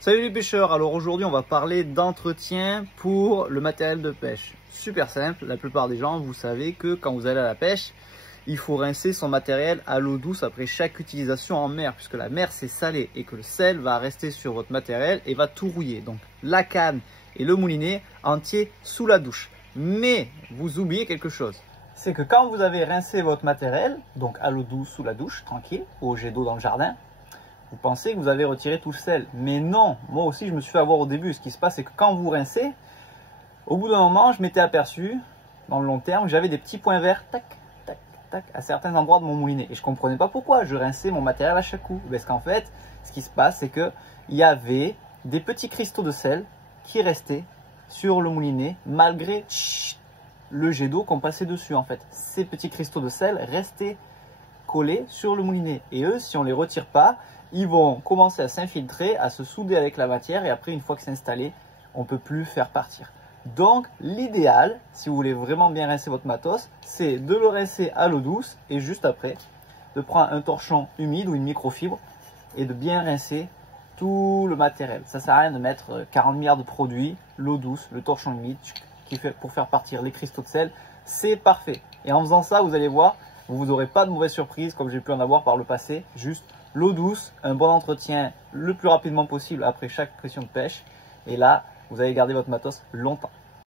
Salut les pêcheurs, alors aujourd'hui on va parler d'entretien pour le matériel de pêche. Super simple, la plupart des gens vous savez que quand vous allez à la pêche, il faut rincer son matériel à l'eau douce après chaque utilisation en mer, puisque la mer c'est salé et que le sel va rester sur votre matériel et va tout rouiller. Donc la canne et le moulinet entier sous la douche. Mais vous oubliez quelque chose, c'est que quand vous avez rincé votre matériel, donc à l'eau douce sous la douche, tranquille, au jet d'eau dans le jardin, vous pensez que vous avez retiré tout le sel. Mais non, moi aussi je me suis fait avoir au début. Ce qui se passe, c'est que quand vous rincez, au bout d'un moment, je m'étais aperçu, dans le long terme, j'avais des petits points verts, tac, tac, tac, à certains endroits de mon moulinet. Et je ne comprenais pas pourquoi je rinçais mon matériel à chaque coup. Parce qu'en fait, ce qui se passe, c'est qu'il y avait des petits cristaux de sel qui restaient sur le moulinet, malgré le jet d'eau qu'on passait dessus. En fait, ces petits cristaux de sel restaient collés sur le moulinet. Et eux, si on ne les retire pas, ils vont commencer à s'infiltrer, à se souder avec la matière et après, une fois que c'est installé, on ne peut plus faire partir. Donc, l'idéal, si vous voulez vraiment bien rincer votre matos, c'est de le rincer à l'eau douce et juste après, de prendre un torchon humide ou une microfibre et de bien rincer tout le matériel. Ça ne sert à rien de mettre 40 milliards de produits, l'eau douce, le torchon humide pour faire partir les cristaux de sel, c'est parfait. Et en faisant ça, vous allez voir, vous n'aurez pas de mauvaise surprise comme j'ai pu en avoir par le passé. Juste l'eau douce, un bon entretien le plus rapidement possible après chaque pression de pêche. Et là, vous allez garder votre matos longtemps.